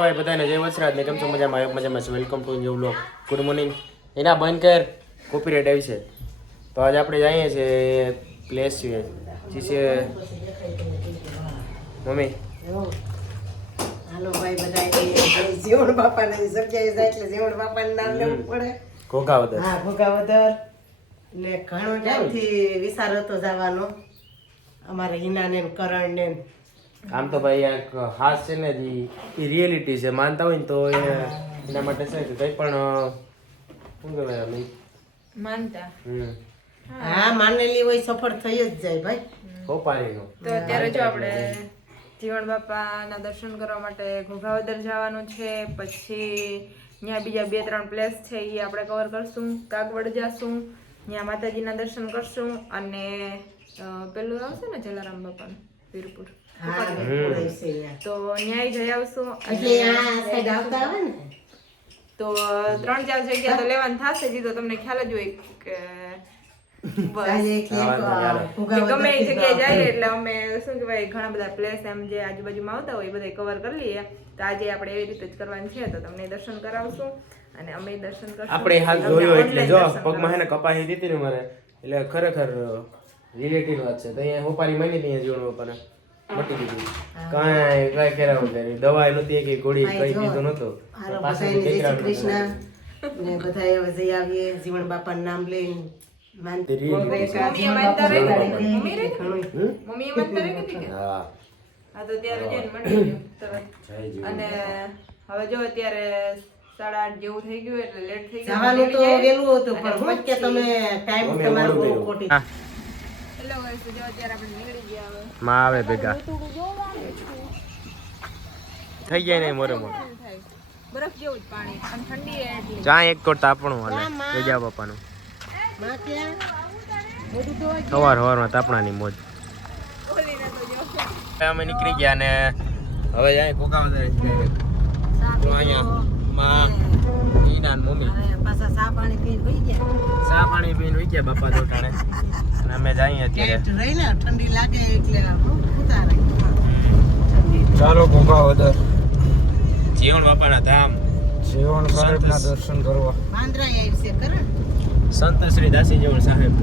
ભાઈ બધાને જય વસરાજ ને કેમ છો મજામાં છે welcome to new vlog good morning એના બંધ કર કોપીરાઇટ આવી છે તો આજે આપણે જઈએ છીએ પ્લેસ છે જે મમ્મી હાલો ભાઈ બધા જીવણ બાપાને જગ્યાએ જાય એટલે જીવણ બાપાનું નામ લેવું પડે ઘોઘાવદર હા ઘોઘાવદર એટલે ઘણો ટાઈમથી વિચાર હતો જવાનો અમારે હિનાને ને કરણ ને આમ તો ભાઈ આ હાસ છે ને એ રિયાલિટી છે માનતા હોય ને તો એના માટે છે કે કંઈ પણ શું કહેવાય અમે માનતા હા માનેલી હોય સફળ થઈ જ જાય ભાઈ કોપારીનો તો અત્યારે જો આપણે જીવણ બાપાના દર્શન કરવા માટે ઘોઘાવદર જવાનું છે પછી ત્યાં બીજા 2-3 પ્લેસ છે એ આપણે કવર કરશું કાગવડ જાશું ત્યાં માતાજીના દર્શન કરશું અને પેલું આવશે ને જલારામ બાપાનું વીરપુર તો ન્યાય જઈ આવશું તો 3-4 જગ્યા તો લેવાનું થશે જી તો તમને ખ્યાલ જ હોય કે ગમે એ જગ્યાએ જાય એટલે અમે શું કહેવાય ઘણા બધા પ્લેસ એમ જે આજુબાજુમાં આવતા હોય એ બધા કવર કરી લઈએ તો આજે આપણે એવી રીતે જ કરવાનું છે તો તમને દર્શન કરાવશું અને અમે દર્શન કરશું આપણે હાલ જોયો એટલે જો પગમાં હેને કપાસી દીધી ને મારે એટલે ખરેખર રિલેટિવ વાત છે તો અહીંયા હોપારી માની હતી જીવન બાપાને મટી દીધી કાંઈ કરાવું ત્યારે દવાઈ નહોતી કે ગોળી કઈ દીધું નહોતું કૃષ્ણ ને બધા એવા જઈ આવીએ જીવણ બાપાનું નામ લઈને અને હવે જો અત્યારે 8:30 જેવું થઈ ગયું એટલે લેટ થઈ જવાનું તો વેલું હતું પણ વચ્ચે તમે ટાઈમ તમારો બહુ ખોટી હેલો ગાઈસ જો અત્યારે આપણે નીકળી ગયા હવે માં આવે ભેગા થઈ જાય ને મોરે મોરે બરફ જેવું જ પાણી અને ઠંડી એટલી ચા એક કોટ તાપણું હાલે ગજા બાપાનું સવારમાં તાપણાની મોજ અમે નીકળી ગયા ને હવે જાય ઘોઘાવદર તો અહીંયા માં ઈના ને મમ્મી પાછા ચા પાણી પીને વહી ગયા બાપા તો ટાણે અને અમે જઈએ અત્યારે રહીને ઠંડી લાગે એટલે ઉતારે ચાલો ઘોઘાવદર જીવણ બાપાના ધામ જીવણ સાહેબના દર્શન કરવા વાંદરા આવી છે કરણ સંત શ્રી દાસી જીવણ સાહેબ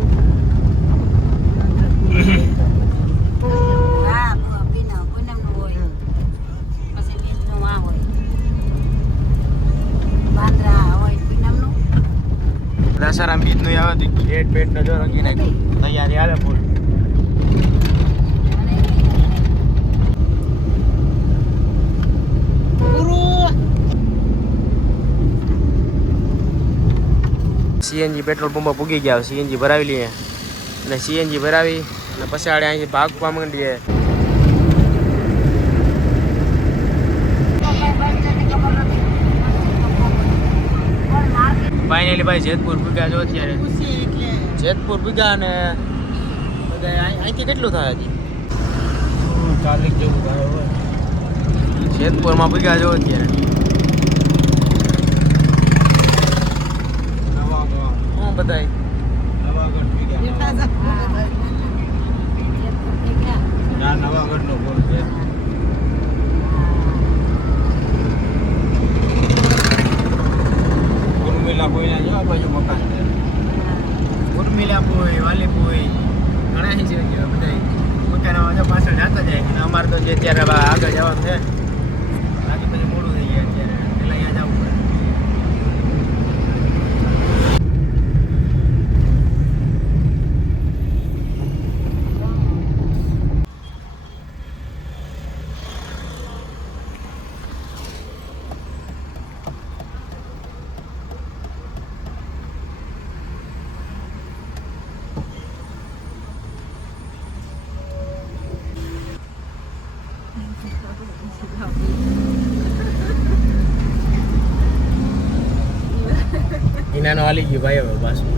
હા બીના પૂનમનું હોય પછી બીજનું આ હોય વાંદરા હોય પૂનમનું દશારામ બીજનું આવે તો ગેટ પેટ ન જો રંગી નાખ્યું તૈયારી હાલે ફૂલ સીએનજી પેટ્રોલ પંપ પૂગી ગયા સીએનજી ભરાવી લઈએ અને સીએનજી ભરાવી અને પછી આડે અહીંથી ભાગવા માંડીએ ફાઇનલી ભાઈ જેતપુર પૂગ્યા છો અત્યારે જેતપુર પૂગ્યા અને બધા અહીંથી કેટલું થાય હજી 40 જેવું થાય હોય જેતપુરમાં પૂગ્યા છો અત્યારે બધાય નવાગઢનો પુલ છે ઉર્મિલા પોઈના જેવા બાજુ મકાન છે ઉર્મિલા પોઈ વાલી પોઈ ઘણા છે બધા મકાન પાછળ જતા જાય અને અમારે તો જે અત્યારે આગળ જવાનું છે બાકી પછી મોડું થઈ જાય અત્યારે એટલે અહીંયા જવું પડે ઇનાનો હાલી ગયો ભાઈ હવે પાછું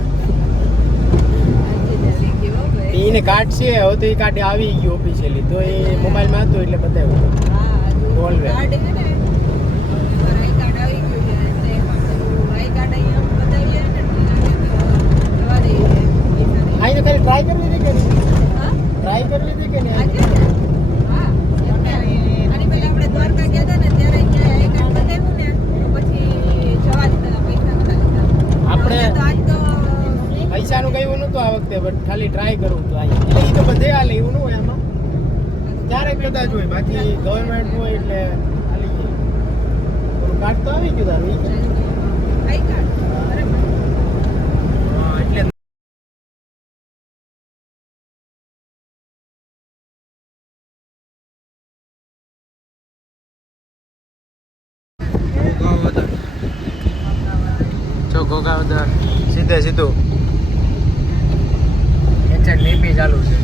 એને કાર્ડ છે હવે તો એ કાર્ડ આવી ગયું ઓફિશિયલી તો એ મોબાઈલમાં હતું એટલે બતાવ્યું ટોલ વે અહીં તો ખાલી ટ્રાય કરવી હતી કે ટ્રાય કરવી હતી કે નહીં હા અને પહેલા આપણે દ્વારકા ગયા હતા ને ત્યારે બટ ખાલી ટ્રાય કરવું તો આવી એટલે એ તો બધે હાલે એવું ન હોય આમાં ક્યારેક કદાચ હોય બાકી ગવર્મેન્ટ હોય એટલે હાલી જાય થોડું કાર્ડ તો આવી ગયું તારું આઈ કાર્ડ અરે હા એટલે જો ઘોઘાવદર સીધે સીધું એચએડ લીપી ચાલુ છે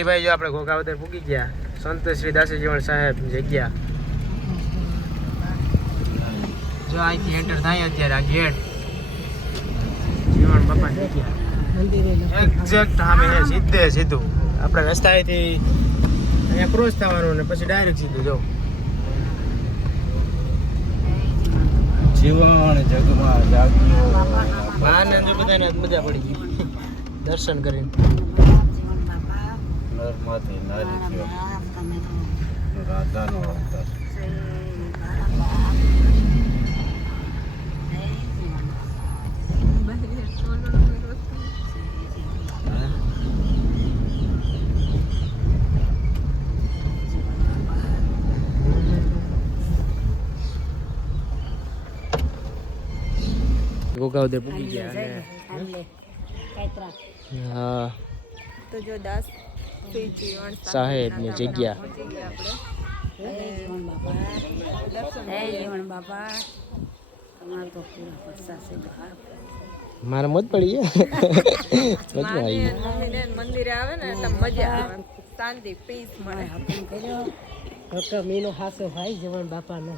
ભાઈ જો આપણે ઘોઘાવદર પૂગી ગયા સંત શ્રી દાસીજીવણ સાહેબ જગ્યા જો અહીંથી એન્ટર થાય અત્યારે આ ગેટ જીવણ બાપા જગ્યા એક્ઝેક્ટ સામે છે સીધે સીધું આપણે રસ્તાએથી અહીંયા ક્રોસ થવાનું ને પછી ડાયરેક્ટ સીધું જો જીવન જગમાં જાગ્યો આનંદ બધાને મજા પડી ગઈ દર્શન કરીને નરમાંથી નારી ગયો રાધાનો અવતાર ઘોઘાવદર પૂગી ગયા અને હા તો જો દાસ શ્રી જીવણ સાહેબની જગ્યા પહોંચી ગયા મારા મત પડી આપણે મંદિરે આવે ને એટલે મજા આવે શાંતિ પીસ મળે મીનો હાસો ભાઈ જીવણ બાપાનો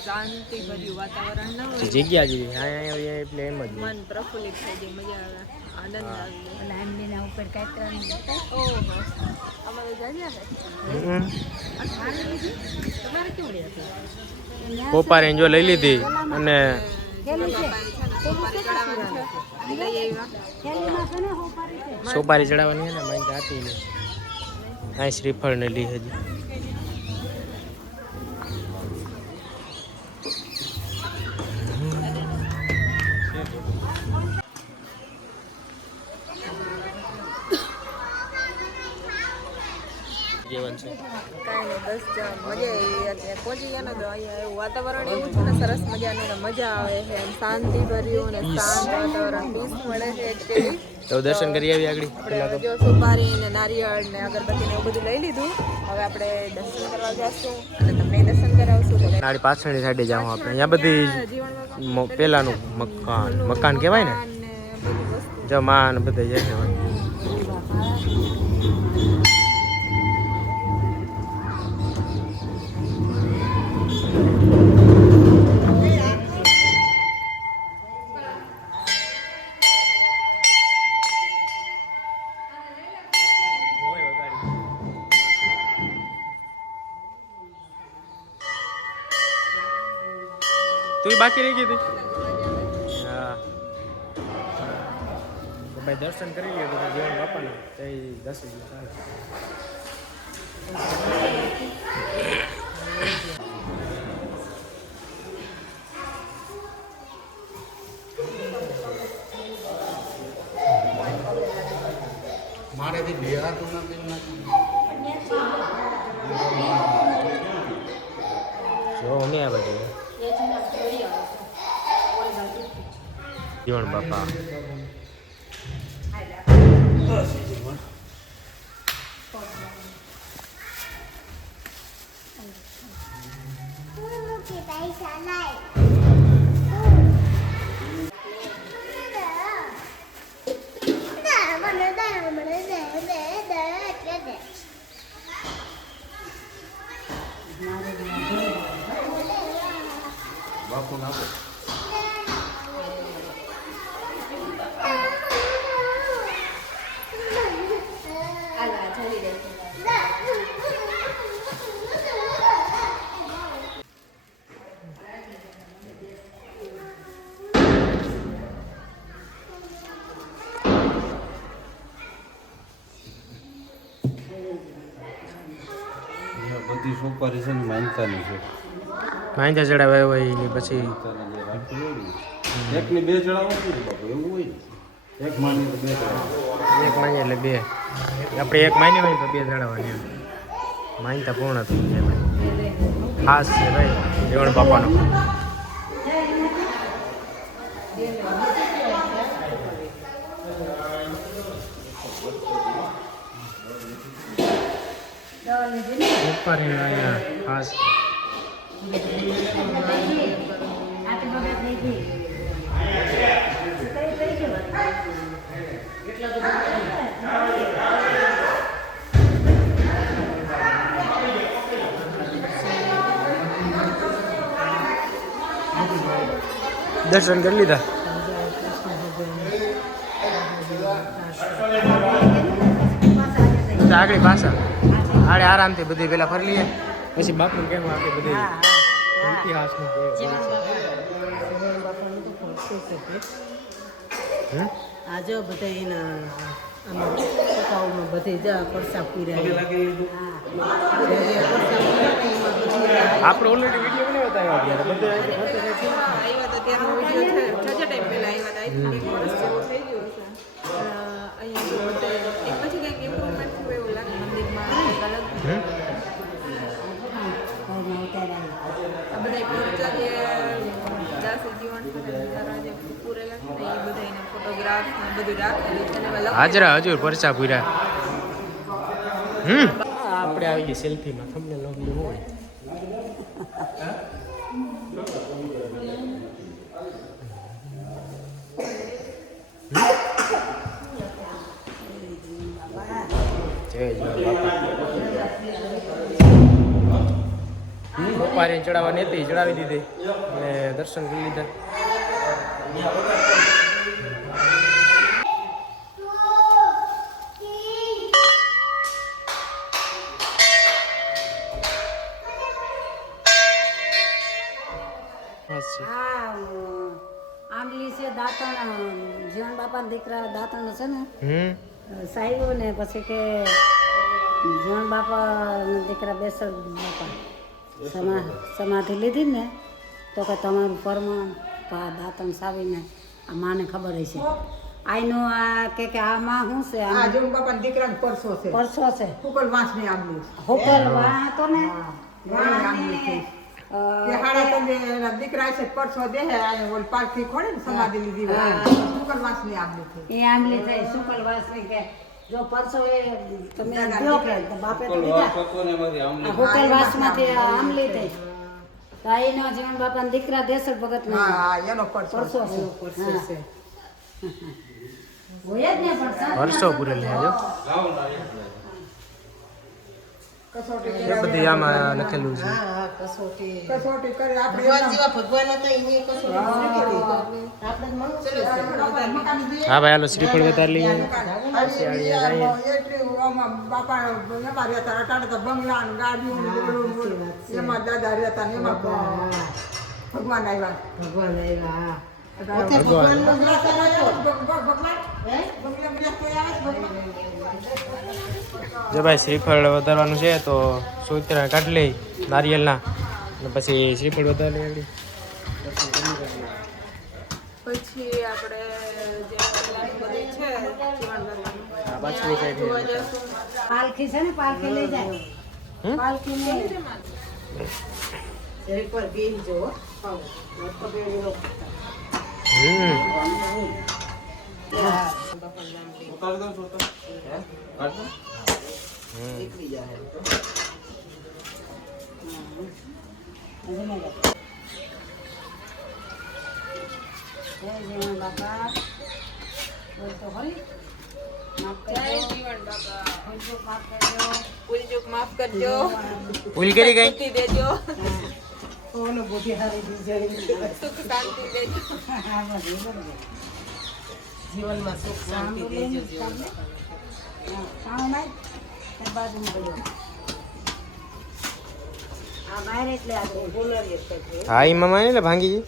શાંતિ ભર્યું વાતાવરણ ન હોય જગ્યા જેવી અહીંયા એટલે એમ જ મન પ્રફુલ્લિત થઈ જાય મજા આવે આનંદ આવે ઓહો અમારે જાજ્યા તમારે કેવડી હતી પોપારે જો લઈ લીધી અને સોપારી ચડાવવાની છે ને મારી જાતી ને આ શ્રીફળ ને લી હજી જીવન છે કાંઈ નહીં બસ મજા આવી અત્યારે પહોંચી ગયા ને તો અહીંયા એવું વાતાવરણ એવું છે ને સરસ મજાનું ને મજા આવે છે એમ શાંતિ ભર્યું અને શાંત વાતાવરણ પીસ મળે છે એકચ્યુઅલી તો દર્શન કરી આવી આગળ આપણે જો સુપારી ને નારિયેળ ને અગરબત્તી ને એવું બધું લઈ લીધું હવે આપણે દર્શન કરવા જઈશું અને તમને દર્શન કરાવશું નાડી પાછળની સાઈડે જાવ આપણે અહીંયા બધી પેલાનું મકાન કહેવાય ને બધી વસ્તુ જો માં ને બધા જાય કહેવાય તું બાકી રહી ગઈ હતી હા તો ભાઈ દર્શન કરી લઈએ બધા જીવન બાપાને તે 10 ચાલે મારેથી બેહાતું નથી જો અમે આ બાજુ જીવન બાપા બાપુ નાખો સુપારી છે ને માનતાની છે માંજા ચડાવ્યા હોય ને પછી માનતાની જે રાખી હોય ને એકની બે ચડાવવા ને બાપુ એવું હોય ને એક માની તો બે ચડાવવા એક માન્ય એટલે બે આપણે એક માની હોય તો બે ચડાવવાની માનતા પૂર્ણ થઈ જાય ભાઈ ખાસ છે ભાઈ દેવણ બાપાનો ઉપર અહીંયા ખાસ દર્શન કરી લીધા આગળ પાછા આડે આરામથી બધી પેલા ફરી લઈએ પછી બાપુ કેમ આપે બધી ઇતિહાસનું આ જો બધા એના આમાં પકાઓમાં બધે જા પરસા પૂર્યા આપણે ઓલરેડી વિડીયો બનાવતા આવ્યા બધા આવ્યા હતા ત્યારનો વિડીયો છે ટાઈમ પહેલા આવ્યા હતા એક વર્ષ જેવું થઈ ગયું છે અહીંયા બધે એક પછી કંઈક ઇમ્પ્રુવમેન્ટ થયું એવું લાગે મંદિરમાં કંઈક અલગ આ બધા પિક્ચર જે દાસી જીવન જે પૂરેલા છે ને એ બધા એના ફોટોગ્રાફ ને બધું રાખેલું છે ને એમાં લખેલું હાજરા હજુર પરચા પૂર્યા આપણે આવી ગઈ સેલ્ફીમાં તમને લખલું હોય બપારી ચડાવવાની હતી ચડાવી દીધી અને દર્શન કરી લીધા આંબલી છે દાંતણ જીવન બાપા દીકરા દાંતણ છે ને સાહેબ ને પછી કે જીવન બાપા દીકરા બેસર બાપા સમાધિ લીધી ને તો કે તમારું પરમાણ દાંતણ સાવીને આ માને ખબર હશે આઈનો આ કે આ માં શું છે આ જીવન બાપા દીકરા પરસો છે પરસો છે હુકલ વાંસ ની આંબલી હોકલ વાહ તો ને કે હાડા તમે એના દીકરા છે પરસો દે હે આ ઓલ પારખી ખોડે ને સમાધિ લીધી હોય હુકલ વાંસ ની આંબલી છે એ આંબલી થઈ શુકલ વાસની કે જો પરસો એ તમે દો કે બાપે તો દીધા હોકલ વાસમાંથી આંબલી થઈ તાઈનો જીવન બાપાના દીકરા દેસર ભગત ને હા એનો પરસો પરસો છે હોય જ ને પરસા વર્ષો પૂરેલી જો કસોટી એ બધી આમાં લખેલું છે કસોટી કસોટી કરી આપણે ભગવાન જેવા ભગવાન હતા એની કસોટી આપણે મનુષ્ય છે હા ભાઈ હાલો શ્રીફળ વધારી લઈએ એટલી આમાં બાપા એમાં રહેતા અટાણે તો બંગલા ને ગાડીઓ ને બોલું એમાં દાદા રહેતા ને એમાં ભગવાન આવ્યા ભગવાન આવ્યા ભગવાન જો ભાઈ શ્રીફળ વધારવાનું છે તો સૂત્ર કાઢી લઈ નારિયેલના અને પછી શ્રીફળ વધારી લઈ પછી આપણે જે બધી છે જીવન પાછળ જોવા જશું પાલખી છે ને પાલખી લઈ જાય પાલખી લઈ શરીર પર બેન જો ખાવ તો બેડીનો જીવન બાપા તો હોય માફ જય કરજો જીવન બાપા માફ કરજો ભૂલ ચૂક માફ કરજો ભૂલ કરી ગઈ બુદ્ધિ દેજો ઓનો બુદ્ધિ હારી દીધી સુખ શાંતિ દેજો જીવનમાં સુખ શાંતિ દેજો જીવન આ બહાર એટલે આ હા એ મામા ને ભાંગી ગઈ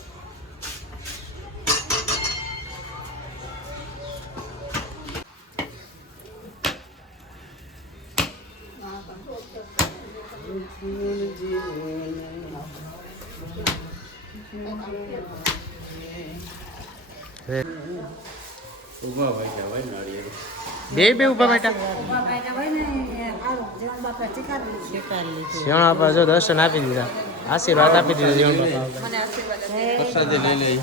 ઊભા ભાઈ હોય નાળિયેર બે ઊભા બેઠા ઉભા બેઠા હોય ને એ સારું જીવન બાપા શીખાડી દીધું. શીખાડી લીધું. જીવણ બાપા જો દર્શન આપી દીધા, આશીર્વાદ આપી દીધા જીવણ બાપા. મને આશીર્વાદ આપી પ્રસાદી લઈ લઈ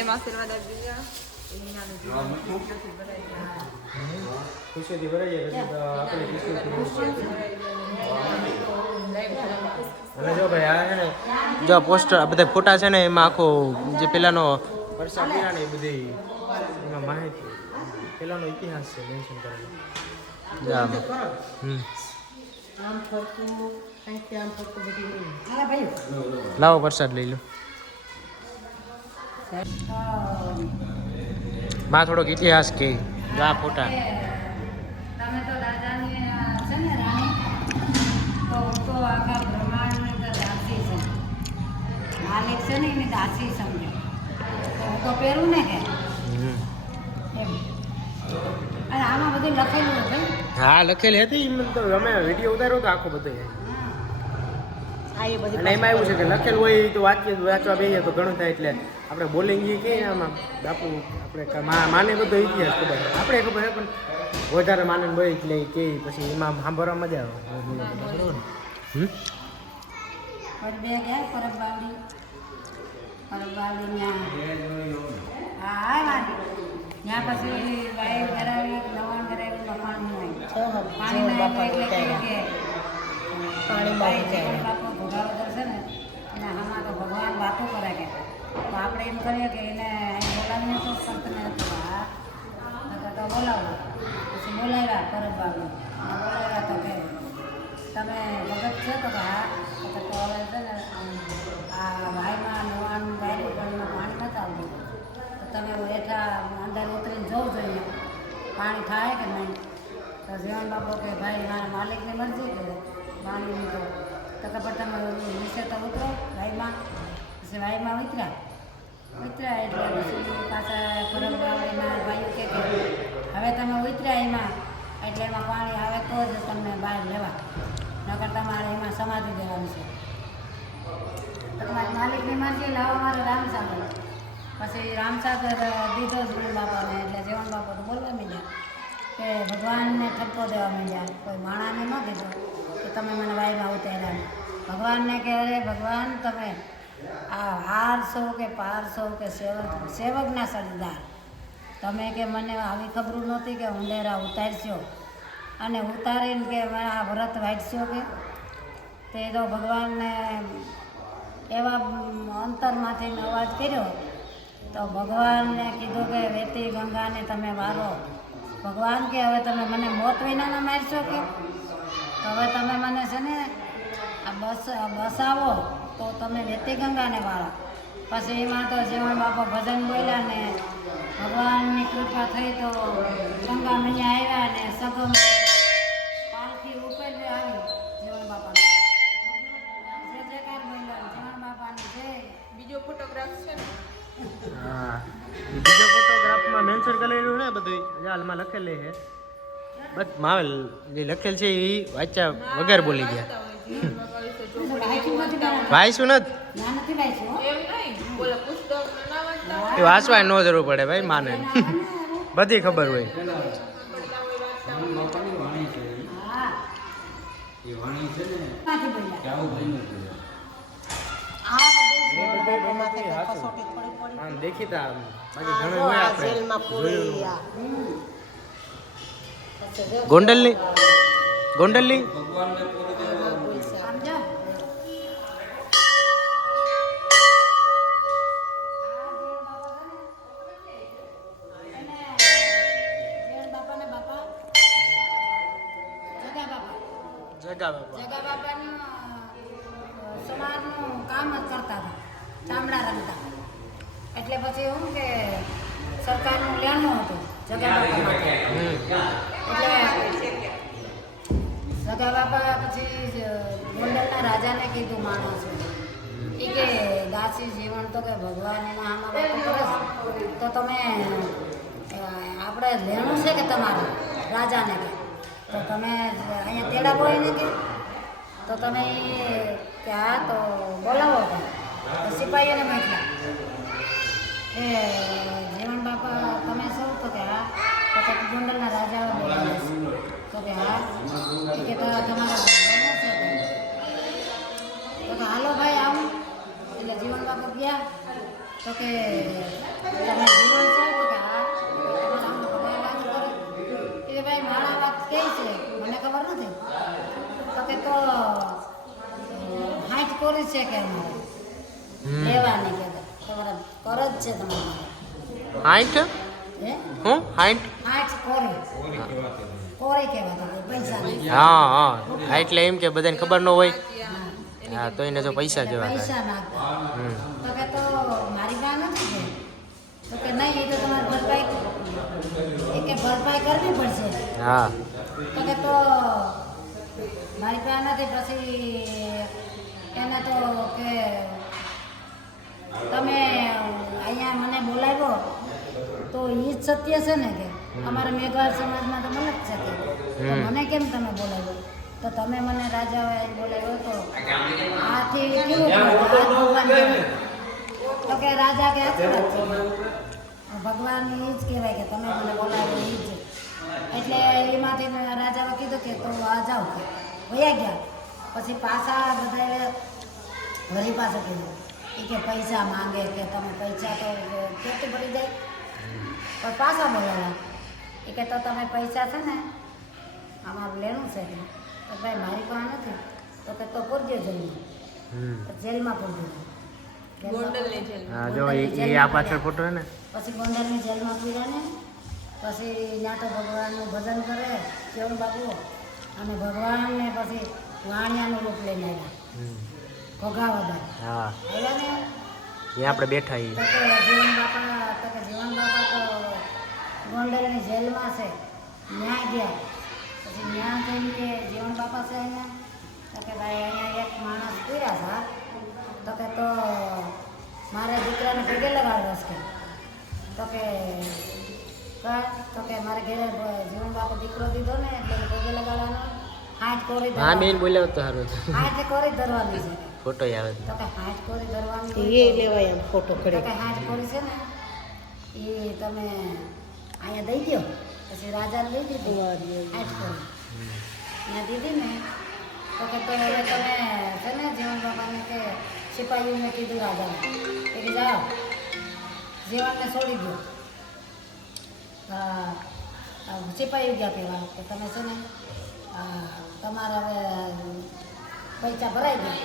એમ આશીર્વાદ આપી દીધા. ખુશીથી ભરાઈ જાય પછી તો આપણે ખુશીથી અને જો ભાઈ આ છે ને જો પોસ્ટર આ બધા ફોટા છે ને એમાં આખો જે પેલાનો પ્રસાદ દીધા ને એ બધી એમાં માહિતી પેલાનો ઇતિહાસ છે મેન્શન કરેલો. આમ ફરતું અહીંથી આમ ફરતું બધી નહીં. અરે ભાઈ લાવો પ્રસાદ લઈ લો. માં થોડોક ઇતિહાસ કે જો આ ફોટા તમે તો દાદાની છે ને રાણી તો હું તો આખા બ્રહ્માંડની તો દાસી છું. માલિક છે ને એની દાસી સમજો તો હું તો પહેરું ને કે એમ. અને આમાં બધું લખેલું હતું. હા લખેલી હતી એમ તો અમે વિડીયો ઉતાર્યો તો આખો બધો આ એ બધી અને એમાં એવું છે કે લખેલું હોય તો વાંચવા બેસીએ તો ઘણું થાય એટલે આપણે બોલિંગ એ કહીએ આમાં બાપુ આપણે માને બધો ઇતિહાસ ખબર આપણે ખબર છે પણ વધારે માને બોય એટલે કે પછી એમાં સાંભળવા મજા આવે. બરોબર પર બે ગયા પરબ બાવડી ત્યાં હા વાંધી ત્યાં પછી વાયુ કરાવી લવણ કરાવી લખાણું પાણી બાપા પાણી બાપો ભોગાવદર છે ને એના આમાં તો ભગવાન વાતો કરે કે તો આપણે એમ કરીએ કે એને અહીં બોલાવીને તો સંતને તો બોલાવો પછી બોલાવ્યા પરબ બાવડી બોલાવ્યા તો કે તમે ભગત છો તો કે હા તો હવે છે ને આ ભાઈમાં નવાનું ગાયનું પાણીમાં પાણી નથી આવતું તો તમે હેઠા અંદર ઉતરીને જોવું જોઈએ પાણી થાય કે નહીં. તો જીવન બાપો કે ભાઈ મારા માલિકની મરજી કે પાણીની તો કે પણ તમે નીચે તો ઉતરો ભાઈમાં પછી ભાઈમાં ઉતર્યા એટલે પછી પાછા પરબ એના ભાઈઓ કે હવે તમે ઉતર્યા એમાં એટલે એમાં પાણી આવે તો જ તમને બહાર લેવા નકર તમારે એમાં સમાધિ દેવાની છે. તમારી માલિકની મરજી લાવો મારો રામસાગર પછી રામસાગર દીધો જીવન બાપાને એટલે જીવન બાપા તો બોલવા માંડ્યા કે ભગવાનને ઠપકો દેવા માંડ્યા કોઈ માણાને ન દીધો કે તમે મને વાયમાં ઉતાર્યા. ભગવાનને કે અરે ભગવાન તમે આ હાર છો કે પાર છો કે સેવકના સરદાર તમે કે મને આવી ખબર નહોતી કે ઊંડેરા ઉતારશો અને ઉતારીને કે આ વ્રત વાંચશો કે તે તો ભગવાનને એવા અંતરમાંથી અવાજ કર્યો તો ભગવાનને કીધું કે વેતી ગંગાને તમે મારો. ભગવાન કે હવે તમે મને મોત વિનાના મારશો કે તો હવે તમે મને છે ને આ બસાવો તો તમે વેતી ગંગાને વાળો. પછી એમાં તો જીવન બાપા ભજન બોલ્યા ને ભગવાનની કૃપા થઈ તો ગંગા મૈયા આવ્યા ને સગમ પાલખી ઉપર આવી જીવન બાપાને જય જયકાર બોલ્યા જીવન બાપાને જય. બીજો ફોટોગ્રાફ છે ને હા બીજો ફોટોગ્રાફમાં મેન્શન કરેલું ને બધું હાલમાં લખેલું છે બસ માવેલ જે લખેલ છે એ વાંચ્યા વગર બોલી ગયા. વાંચ્યું નથી ના નથી વાંચ્યું હો. એમ નહીં બોલા પુસ્તક ના વાંચતા એ વાંચવા ન જરૂર પડે ભાઈ માને બધી ખબર હોય. હા એ વાણી છે ને માંથી બોલ્યા કે આવું થઈને જ આ એ બધું એમાંથી હાચું. આમ દેખીતા બાકી ઘણું હોય આપણે જેલમાં પૂરી આ. ગોંડલની ગોંડલની ભગવાનને પૂરી દેવા સમજો જગા બાપા જગા બાપાનું સમાજનું કામ જ કરતા હતા ચામડા રમતા એટલે પછી એવું કે સરકારનું લેણું હતું જગા બાપા માટે એટલે જગા બાપા પછી ગોંડલના રાજાને કીધું માણસો એ કે દાસી જીવન તો કે ભગવાન એના આમાં વાતો કરે છે. તો તમે આપણે લેણું છે કે તમારું રાજાને કે તો તમે અહીંયા તેડા બોય ને કે તો તમે કે હા તો બોલાવો તો સિપાહીઓને મોકલા એ છે કે અમારે લેવાની કે તમારે કર જ છે તમારે 60 હે હું 60 આઠ કોરી કહેવાતા પૈસા નહીં. હા એટલે એમ કે બધાને ખબર ન હોય હા તો એને જો પૈસા જેવા થાય પૈસા નાખતા તો કે તો મારી પાસે નથી છે તો કે નહીં એ તો તમારે ભરપાઈ કરવી પડશે હા તો કે તો મારી પાસે નથી પછી એને તો કે તમે અહીંયા મને બોલાવ્યો તો એ જ સત્ય છે ને કે અમારા મેઘવાળ સમાજમાં તો મને જ છે કે તો મને કેમ તમે બોલાવ્યો તો તમે મને રાજાએ બોલાવ્યો તો આથી કેવું ભગવાન તો કે રાજા કે ભગવાન એ જ કહેવાય કે તમે મને બોલાવ્યો એ જ એટલે એમાંથી રાજાએ કીધું કે તો આ જાઓ કે વયા ગયા પછી પાછા બધાએ વળી પાછું કીધું કે પૈસા માંગે કે તમે પૈસા તો કેટલી ભરી જાય પણ પાછા બોલાવ્યા એ કે તો તમે પૈસા છે ને અમારું લેવું છે કે તો ભાઈ મારી પાસે નથી તો કે તો પૂરજો જેલમાં પૂરજો ગોંડલની જેલ. હા જો એ આ પાછળ ફોટો હે ને પછી ગોંડલની જેલમાં પૂર્યા ને પછી ત્યાં તો ભગવાનનું ભજન કરે કેવું બાપુ અને ભગવાનને પછી વાણિયાનું રૂપ લઈને આવ્યા ઘોઘાવદર હા આવ્યા ને એ આપણે બેઠા તો કે જીવન બાપા તો ગોંડલની જેલમાં છે ન્યાય ગયા પછી ન્યાય જઈને કે જીવન બાપા છે અહીંયા તો કે ભાઈ અહીંયા એક માણસ પૂર્યા હતા તો કે તો મારે દીકરાને ભેગે લગાડવો છે તો કે મારે ઘરે જીવન બાપા દીકરો દીધો ને એટલે ભેગે લગાડવાનો હાથ કોરી હા બેન બોલ્યો તો સારું હાથ કોરી ધરવાની છે ફોટો આવે તો કે હાથ કોરી ધરવાની એ લેવાય એમ ફોટો તો કરી કે હાથ કોરી છે ને એ તમે અહીંયા દઈ દો પછી રાજાને દઈ દીધી હાથ કોરી ત્યાં દીધી ને તો કે તો હવે તમે છે ને જીવન બાપાને કે સિપાહીઓને કીધું રાજાને કે જાઓ જીવનને છોડી દો સિપાહીઓ ગયા કહેવા કે તમે છે ને તમારા હવે પૈસા ભરાઈ ગયા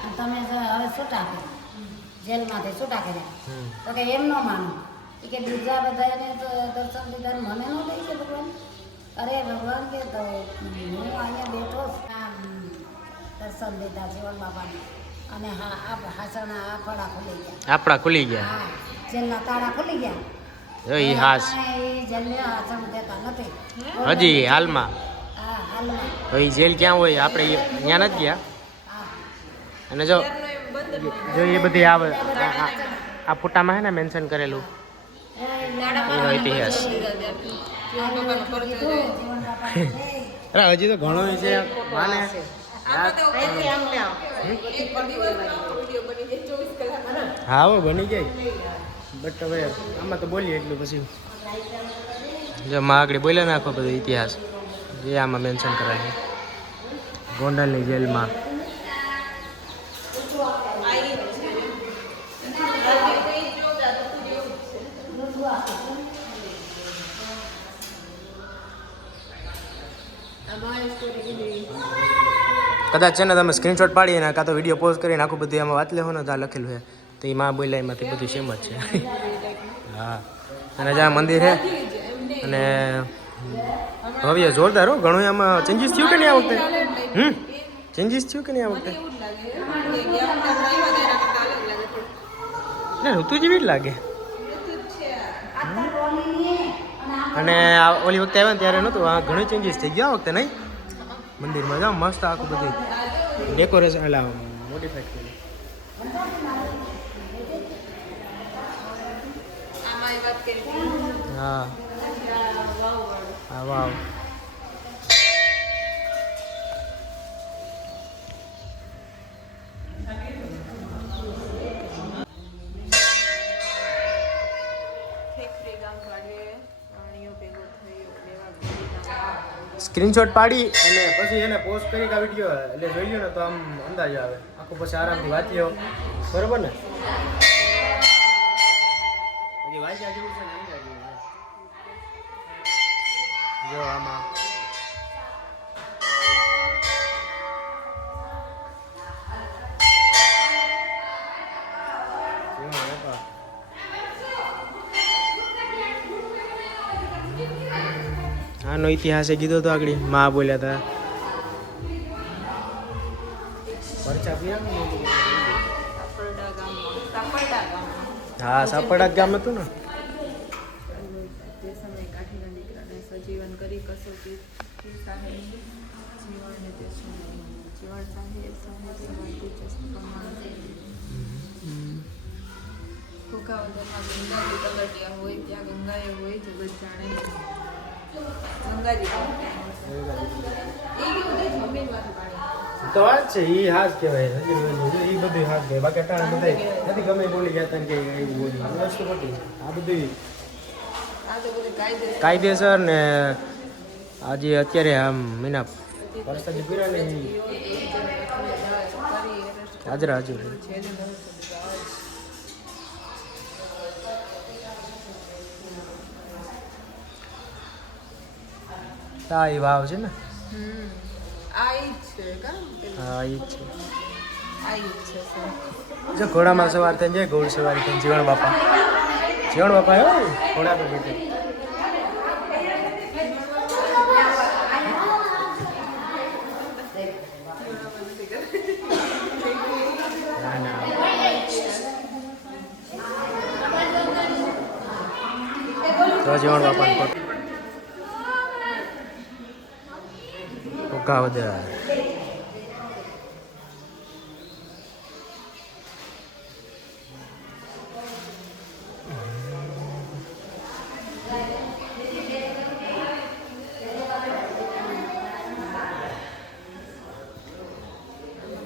અને તમે હવે છૂટા કર્યા જેલમાંથી છૂટા કર્યા તો કે એમ ન માનો એ કે બીજા બધા એને તો દર્શન દીધા ને મને ન દઈ છે ભગવાન અરે ભગવાન કે તો હું અહીંયા બેઠો દર્શન દીધા જીવન બાપાને અને હા આ હાસણા આફડા ખુલી ગયા આપણા ખુલી ગયા હા જેલના તાળા ખુલી ગયા જો એ હાસ એ જેલને હાસણ દેતા નથી હજી હાલમાં હા હાલમાં તો એ જેલ ક્યાં હોય આપણે ત્યાં નથી ગયા હા અને જો એ બધી આવે આ ફોટામાં હે ને મેન્શન કરેલું એનો ઇતિહાસ અરે હજી તો ઘણો છે માને હા હવે બની જાય બટ હવે આમાં તો બોલીએ એટલું પછી જો માં આગળ બોલ્યા નાખો બધો ઇતિહાસ જે આમાં મેન્શન કરાય છે ગોંડલની જેલમાં કદાચ છે ને તમે સ્ક્રીનશોટ પાડીને કાં તો વિડીયો પોઝ કરીને આખું બધું એમાં વાત લેવો ને તો આ લખેલું છે તો એ માં બોલ્યા એમાંથી બધું સેમ જ છે હા અને જ્યાં મંદિર છે અને ભવ્ય જોરદાર હો ઘણું આમાં ચેન્જીસ થયું કે નહીં આ વખતે ચેન્જીસ થયું કે નહીં આ વખતે ના ઋતુ જેવી જ લાગે અને આ ઓલી વખતે આવ્યા ને ત્યારે નહોતું આ ઘણું ચેન્જીસ થઈ ગયા આ વખતે નહીં મંદિરમાં જાઓ મસ્ત આખું બધું ડેકોરેશન એટલે મોડિફાઈડ કર્યું હા હા વાવ સ્ક્રીનશોટ પાડી અને પછી એને પોસ્ટ કરી આ વિડીયો એટલે જોઈ લો ને તો આમ અંદાજ આવે આખું પછી આરામથી વાંચી લો બરોબર ને પછી વાંચ્યા જેવું છે ને અંદાજ જેવું છે જો આમાં આનો ઇતિહાસ કીધો તો આગળ માં બોલ્યા હતા પરચા પીયા સાપરડા ગામમાં હા સાપડા ગામ હતું ને તે સમયે કાઠીના દીકરાને સજીવન કરી કસોટી સાહેબ જીવનને તે સમયે જીવન સાહેબ સમાધિ પ્રમાણ ભૂકાવદરમાં ગંગાજી તલટિયા હોય ત્યાં ગંગાએ હોય જગત જાણે ગંગાજી તો વાત છે એ હાથ કહેવાય એ બધું હાથ કહેવાય બાકી અટાણે બધા નથી ગમે એ બોલી ગયા કે એવું બોલી એ વસ્તુ ખોટી આ બધું આ તો બધું કાયદેસર ને આજે અત્યારે આમ મીના પરસાદી પીરા ને હાજર હાજર આ એ વાવ છે ને આ ઈ જ છે કાં હા એ જ છે આ ઈ જ છે સર જો ઘોડામાં સવાર થઈને જાય ઘોડ સવારી થઈને જીવણ બાપા હો ઘોડા પર બેઠે ના ના તો જીવણ બાપા કાવદર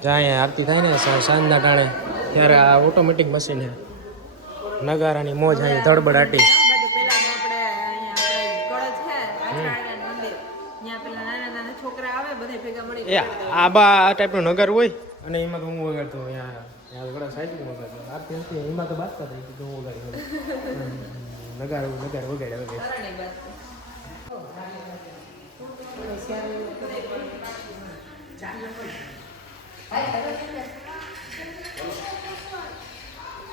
જ્યાં અહીંયા આરતી થાય ને સાંજના ટાણે ત્યારે આ ઓટોમેટિક મશીન છે નગારાની મોજ અહીં ધડબડાટી બધું પેલા આપણે અહીંયા આપણે કળશ છે આચાર્યનું મંદિર ત્યાં પેલા નાના નાના છોકરા આવે બધા ભેગા મળી એ આ ટાઈપનું નગર હોય અને એમાં તો હું વગાડતો અહીંયા ઘણા સાઈડ વગાડતો આરતી હતી એમાં તો બાજતા થઈ તો હું વગાડી નગાર વગાડ્યા વગાડ્યા